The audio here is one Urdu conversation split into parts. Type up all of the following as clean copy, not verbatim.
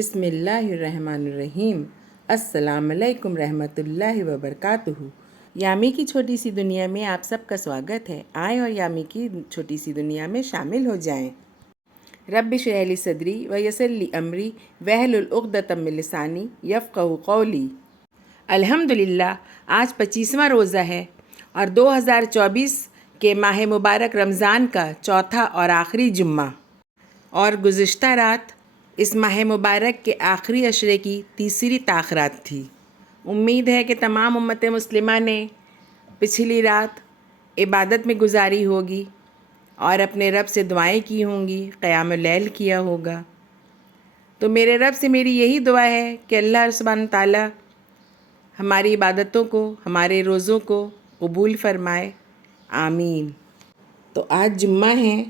بسم اللہ الرحمن الرحیم۔ السلام علیکم رحمۃ اللہ وبرکاتہ۔ یامی کی چھوٹی سی دنیا میں آپ سب کا سواگت ہے۔ آئیں اور یامی کی چھوٹی سی دنیا میں شامل ہو جائیں۔ رب اشرح لی صدری ویسر لی امری واحلل عقدۃ من لسانی یفقہوا قولی۔ الحمدللہ آج 25واں روزہ ہے اور 2024 کے ماہ مبارک رمضان کا چوتھا اور آخری جمعہ، اور گزشتہ رات اس ماہ مبارک کے آخری عشرے کی تیسری تاخرات تھی۔ امید ہے کہ تمام امت مسلمہ نے پچھلی رات عبادت میں گزاری ہوگی اور اپنے رب سے دعائیں کی ہوں گی، قیام اللیل کیا ہوگا۔ تو میرے رب سے میری یہی دعا ہے کہ اللہ سبحانہ تعالیٰ ہماری عبادتوں کو، ہمارے روزوں کو قبول فرمائے، آمین۔ تو آج جمعہ ہے۔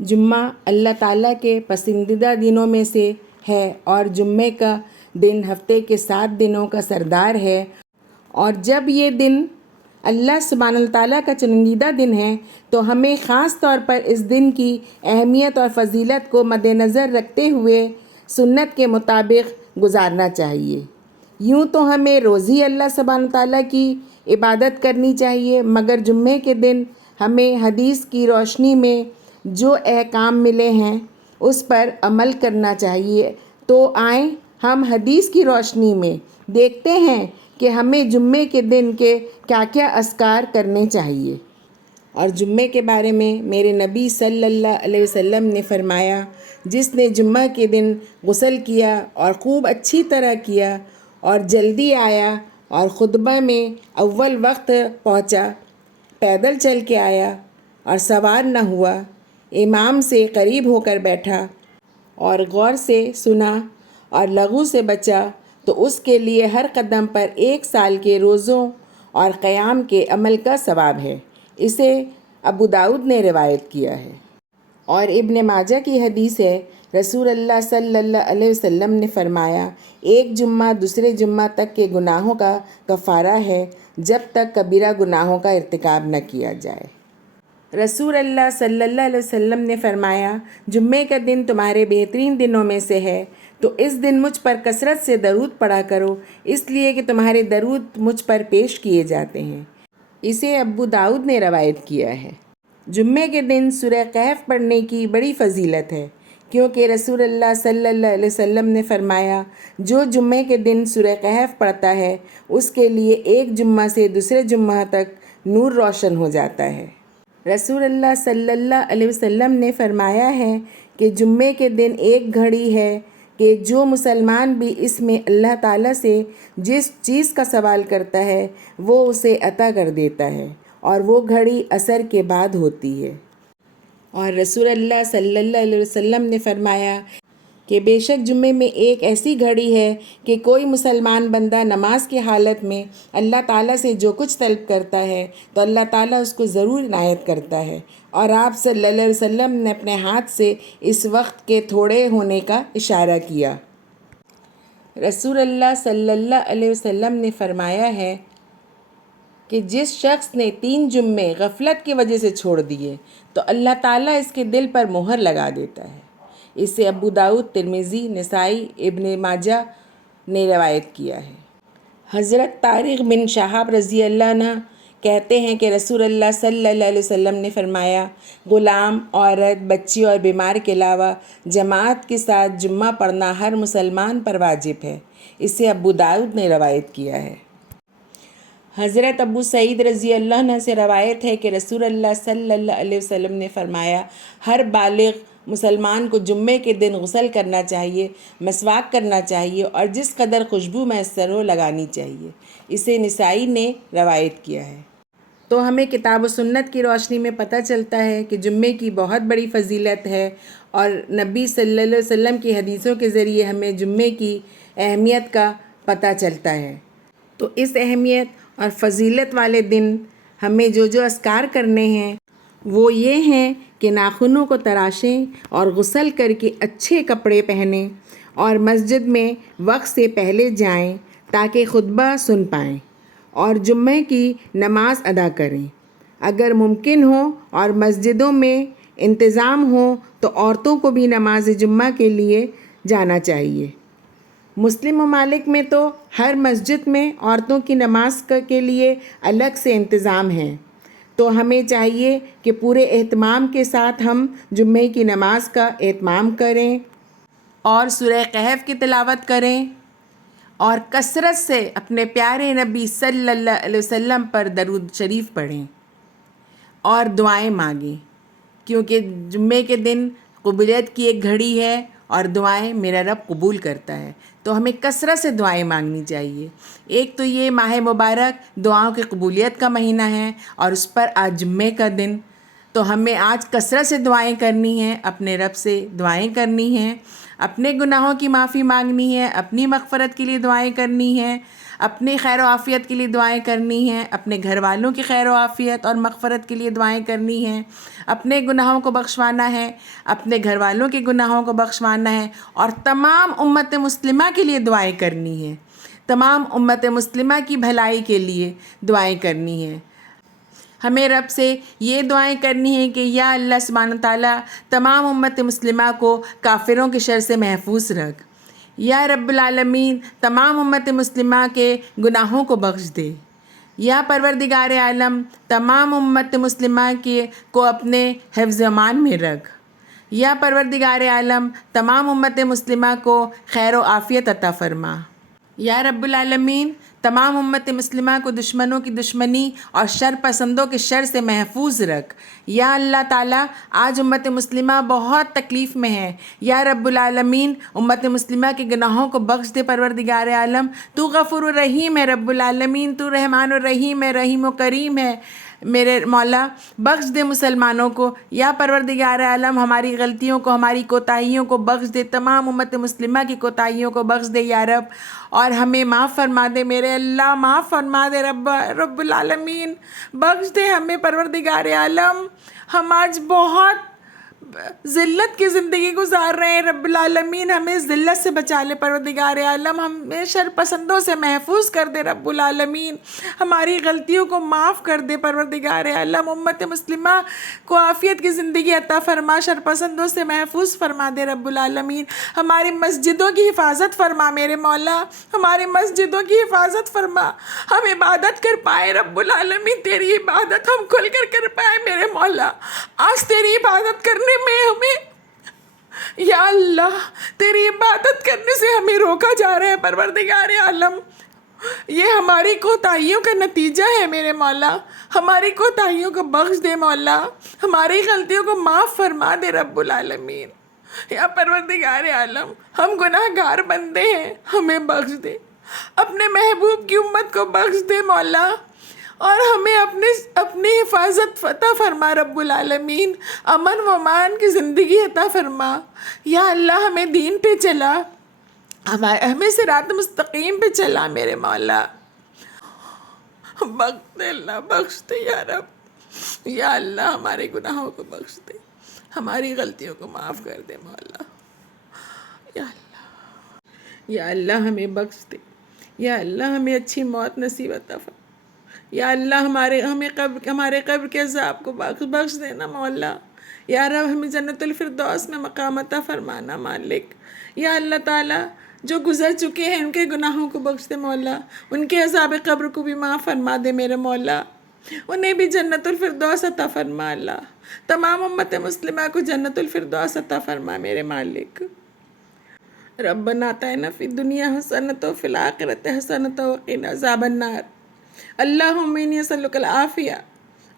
جمعہ اللہ تعالیٰ کے پسندیدہ دنوں میں سے ہے اور جمعے کا دن ہفتے کے 7 دنوں کا سردار ہے، اور جب یہ دن اللہ سبحانہ تعالیٰ کا چنندیدہ دن ہے تو ہمیں خاص طور پر اس دن کی اہمیت اور فضیلت کو مد نظر رکھتے ہوئے سنت کے مطابق گزارنا چاہیے۔ یوں تو ہمیں روز ہی اللہ سبحانہ تعالیٰ کی عبادت کرنی چاہیے، مگر جمعے کے دن ہمیں حدیث کی روشنی میں جو احکام ملے ہیں اس پر عمل کرنا چاہیے۔ تو آئیں ہم حدیث کی روشنی میں دیکھتے ہیں کہ ہمیں جمعے کے دن کے کیا کیا اذکار کرنے چاہیے۔ اور جمعے کے بارے میں میرے نبی صلی اللہ علیہ وسلم نے فرمایا، جس نے جمعہ کے دن غسل کیا اور خوب اچھی طرح کیا اور جلدی آیا اور خطبہ میں اول وقت پہنچا، پیدل چل کے آیا اور سوار نہ ہوا، امام سے قریب ہو کر بیٹھا اور غور سے سنا اور لغو سے بچا، تو اس کے لیے ہر قدم پر 1 سال کے روزوں اور قیام کے عمل کا ثواب ہے۔ اسے ابو داؤد نے روایت کیا ہے۔ اور ابن ماجہ کی حدیث ہے، رسول اللہ صلی اللہ علیہ وسلم نے فرمایا، ایک جمعہ دوسرے جمعہ تک کے گناہوں کا کفارہ ہے جب تک کبیرہ گناہوں کا ارتکاب نہ کیا جائے۔ رسول اللہ صلی اللہ علیہ وسلم نے فرمایا، جمعے کا دن تمہارے بہترین دنوں میں سے ہے، تو اس دن مجھ پر کثرت سے درود پڑھا کرو، اس لیے کہ تمہارے درود مجھ پر پیش کیے جاتے ہیں۔ اسے ابو داؤد نے روایت کیا ہے۔ جمعے کے دن سورہ کہف پڑھنے کی بڑی فضیلت ہے، کیونکہ رسول اللہ صلی اللہ علیہ وسلم نے فرمایا، جو جمعے کے دن سورہ کہف پڑھتا ہے اس کے لیے ایک جمعہ سے دوسرے جمعہ تک نور روشن ہو جاتا ہے۔ رسول اللہ صلی اللہ علیہ وسلم نے فرمایا ہے کہ جمعے کے دن ایک گھڑی ہے کہ جو مسلمان بھی اس میں اللہ تعالیٰ سے جس چیز کا سوال کرتا ہے وہ اسے عطا کر دیتا ہے، اور وہ گھڑی عصر کے بعد ہوتی ہے۔ اور رسول اللہ صلی اللہ علیہ وسلم نے فرمایا کہ بے شک جمعے میں ایک ایسی گھڑی ہے کہ کوئی مسلمان بندہ نماز کی حالت میں اللہ تعالیٰ سے جو کچھ طلب کرتا ہے تو اللہ تعالیٰ اس کو ضرور عنایت کرتا ہے۔ اور آپ صلی اللہ علیہ وسلم نے اپنے ہاتھ سے اس وقت کے تھوڑے ہونے کا اشارہ کیا۔ رسول اللہ صلی اللہ علیہ وسلم نے فرمایا ہے کہ جس شخص نے 3 جمعے غفلت کی وجہ سے چھوڑ دیے تو اللہ تعالیٰ اس کے دل پر مہر لگا دیتا ہے۔ اسے ابو داؤد، ترمذی، نسائی، ابن ماجہ نے روایت کیا ہے۔ حضرت طارق بن شہاب رضی اللہ عنہ کہتے ہیں کہ رسول اللہ صلی اللہ علیہ وسلم نے فرمایا، غلام، عورت، بچی اور بیمار کے علاوہ جماعت کے ساتھ جمعہ پڑھنا ہر مسلمان پر واجب ہے۔ اسے ابو داؤد نے روایت کیا ہے۔ حضرت ابو سعید رضی اللہ عنہ سے روایت ہے کہ رسول اللہ صلی اللہ علیہ وسلم نے فرمایا، ہر بالغ مسلمان کو جمعے کے دن غسل کرنا چاہیے، مسواک کرنا چاہیے، اور جس قدر خوشبو میسر ہو لگانی چاہیے۔ اسے نسائی نے روایت کیا ہے۔ تو ہمیں کتاب و سنت کی روشنی میں پتہ چلتا ہے کہ جمعے کی بہت بڑی فضیلت ہے، اور نبی صلی اللہ علیہ وسلم کی حدیثوں کے ذریعے ہمیں جمعے کی اہمیت کا پتہ چلتا ہے۔ تو اس اہمیت اور فضیلت والے دن ہمیں جو اذکار کرنے ہیں وہ یہ ہیں کہ ناخنوں کو تراشیں اور غسل کر کے اچھے کپڑے پہنیں اور مسجد میں وقت سے پہلے جائیں تاکہ خطبہ سن پائیں، اور جمعے کی نماز ادا کریں۔ اگر ممکن ہو اور مسجدوں میں انتظام ہو تو عورتوں کو بھی نماز جمعہ کے لیے جانا چاہیے۔ مسلم ممالک میں تو ہر مسجد میں عورتوں کی نماز کے لیے الگ سے انتظام ہیں، تو ہمیں چاہیے کہ پورے اہتمام کے ساتھ ہم جمعے کی نماز کا اہتمام کریں اور سورہ کہف کی تلاوت کریں اور کثرت سے اپنے پیارے نبی صلی اللہ علیہ وسلم پر درود شریف پڑھیں اور دعائیں مانگیں، کیونکہ جمعے کے دن قبولیت کی ایک گھڑی ہے اور دعائیں میرا رب قبول کرتا ہے، تو ہمیں کثرت سے دعائیں مانگنی چاہیے۔ ایک تو یہ ماہ مبارک دعاؤں کی قبولیت کا مہینہ ہے اور اس پر آج جمعے کا دن، تو ہمیں آج کثرت سے دعائیں کرنی ہیں، اپنے رب سے دعائیں کرنی ہیں، اپنے گناہوں کی معافی مانگنی ہے، اپنی مغفرت کے لیے دعائیں کرنی ہیں، اپنی خیر و عافیت کے لیے دعائیں کرنی ہیں، اپنے گھر والوں کی خیر و عافیت اور مغفرت کے لیے دعائیں کرنی ہیں، اپنے گناہوں کو بخشوانا ہے، اپنے گھر والوں کے گناہوں کو بخشوانا ہے اور تمام امت مسلمہ کے لیے دعائیں کرنی ہیں، تمام امت مسلمہ کی بھلائی کے لیے دعائیں کرنی ہیں۔ ہمیں رب سے یہ دعائیں کرنی ہیں کہ یا اللہ سبحانہ تعالیٰ تمام امت مسلمہ کو کافروں کے شر سے محفوظ رکھ، یا رب العالمین تمام امت مسلمہ کے گناہوں کو بخش دے، یا پروردگار عالم تمام امت مسلمہ کو اپنے حفظ و امان میں رکھ، یا پروردگار عالم تمام امت مسلمہ کو خیر و عافیت عطا فرما، یا رب العالمین تمام امت مسلمہ کو دشمنوں کی دشمنی اور شر پسندوں کے شر سے محفوظ رکھ۔ یا اللہ تعالیٰ آج امت مسلمہ بہت تکلیف میں ہے، یا رب العالمین امت مسلمہ کے گناہوں کو بخش دے پروردگار عالم، تو غفور الرحیم ہے رب العالمین، تو رحمان الرحیم ہے، رحیم و کریم ہے میرے مولا، بخش دے مسلمانوں کو، یا پروردگار عالم ہماری غلطیوں کو، ہماری کوتاہیوں کو بخش دے، تمام امت مسلمہ کی کوتاہیوں کو بخش دے یا رب، اور ہمیں معاف فرما دے میرے اللہ، معاف فرما دے رب العالمین، بخش دے ہمیں پروردگار عالم۔ ہم آج بہت ذلت کی زندگی گزار رہے ہیں، رب العالمین ہمیں ذلت سے بچا لے پروردگار عالم، ہمیں شر پسندوں سے محفوظ کر دے رب العالمین، ہماری غلطیوں کو معاف کر دے پروردگار عالم، امت مسلمہ کو عافیت کی زندگی عطا فرما، شر پسندوں سے محفوظ فرما دے رب العالمین، ہماری مسجدوں کی حفاظت فرما میرے مولا، ہماری مسجدوں کی حفاظت فرما، ہم عبادت کر پائے رب العالمین، تیری عبادت ہم کھل کر پائے میرے مولا، آج تیری عبادت کرنے میں ہمیں یا اللہ تیری عبادت کرنے سے ہمیں روکا جا رہا ہے پروردگار عالم، یہ ہماری کوتاہیوں کا نتیجہ ہے میرے مولا، ہماری کوتاہیوں کو بخش دے مولا، ہماری غلطیوں کو معاف فرما دے رب العالمین، یا پروردگار عالم ہم گناہ گار بندے ہیں، ہمیں بخش دے، اپنے محبوب کی امت کو بخش دے مولا، اور ہمیں اپنی حفاظت عطا فرما رب العالمین، امن و امان کی زندگی عطا فرما، یا اللہ ہمیں دین پہ چلا، ہمیں صراط مستقیم پہ چلا میرے مولا، بخش دے اللہ، بخش دے یا رب، یا اللہ ہمارے گناہوں کو بخش دے، ہماری غلطیوں کو معاف کر دے مولا، یا اللہ ہمیں بخش دے، یا اللہ ہمیں اچھی موت نصیب عطا فرما، یا اللہ ہمارے قبر کے عذاب کو بخش دینا مولا، یا رب ہمیں جنت الفردوس میں مقام عطا فرمانا مالک، یا اللہ تعالیٰ جو گزر چکے ہیں ان کے گناہوں کو بخش دے مولا، ان کے عذاب قبر کو بھی معاف فرما دے میرے مولا، انہیں بھی جنت الفردوس عطا فرما اللہ، تمام امت مسلمہ کو جنت الفردوس عطا فرما میرے مالک۔ ربنا آتنا فی الدنیا حسنۃ وفی الآخرۃ حسنۃ وقنا عذاب النار، اللہم انی اسألک العافیہ،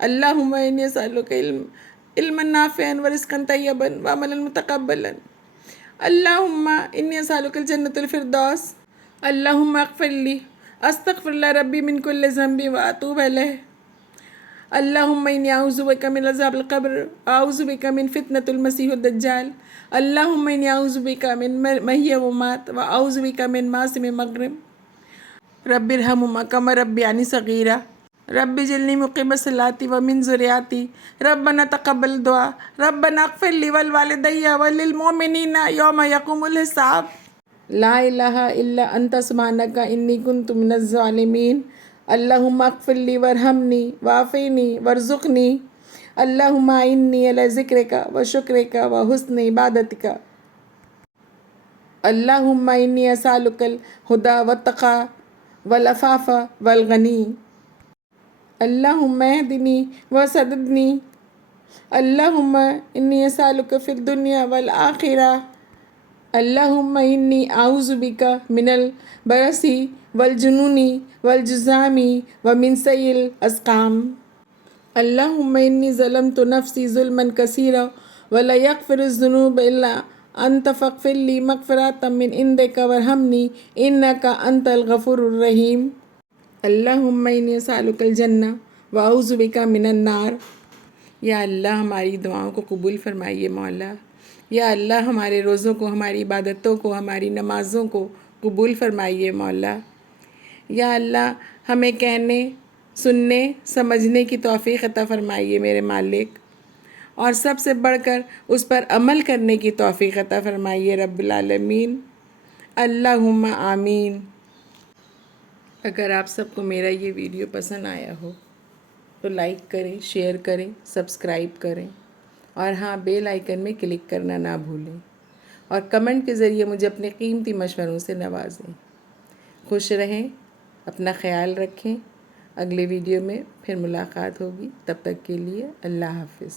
اللہم انی اسألک علما نافعا ورزقا طیبا وعملا متقبلا، اللہم انی اسألک الجنۃ الفردوس، اللہم اغفر لی، استغفر اللہ ربی من کل ذنب واتوب الیہ، اللہم انی اعوذ بک من عذاب القبر، اعوذ بک من فتنۃ المسیح الدجال، اللہم انی اعوذ بک من محیا وممات واعوذ بک من معصم مغرب، رب ارحمہما کما ربیانی صغیرا، رب اجعلنی مقیم الصلاۃ ومن ذریتی، ربنا تقبل دعا، ربنا اغفر لی ولوالدی وللمؤمنین یوم یقوم الحساب، لا الہ الا انت سبحانک انی کنت من الظالمین، اللہم اغفر لی وارحمنی وعافینی وارزقنی، اللہم اعنی علی ذکرک وشکرک وحسن عبادتک۔ اللہم انی اسالک الہدی والتقی والعفاف والغنی اللہم اہدنی وسددنی اللہم انی اسالک فی الدنیا والآخرہ اللہم انی اعوذ بک من البرص والجنون والجذام ومن سیء الاسقام اللہم انی ظلمت نفسی ظلما کثیرا ولا یغفر الذنوب الا انت فاغفر لی مغفرۃ من عندک وارحمنی انک انت الغفور الرحیم اللہم انی اسالک الجنہ واعوذ بک من النار۔ یا اللہ ہماری دعاؤں کو قبول فرمائیے مولا۔ یا اللہ ہمارے روزوں کو، ہماری عبادتوں کو، ہماری نمازوں کو قبول فرمائیے مولا۔ یا اللہ ہمیں کہنے، سننے، سمجھنے کی توفیق عطا فرمائیے میرے مالک، اور سب سے بڑھ کر اس پر عمل کرنے کی توفیق عطا فرمائیے رب العالمین۔ اللہم آمین۔ اگر آپ سب کو میرا یہ ویڈیو پسند آیا ہو تو لائک کریں، شیئر کریں، سبسکرائب کریں، اور ہاں بیل آئیکن میں کلک کرنا نہ بھولیں، اور کمنٹ کے ذریعے مجھے اپنے قیمتی مشوروں سے نوازیں۔ خوش رہیں، اپنا خیال رکھیں۔ اگلے ویڈیو میں پھر ملاقات ہوگی، تب تک کے لیے اللہ حافظ۔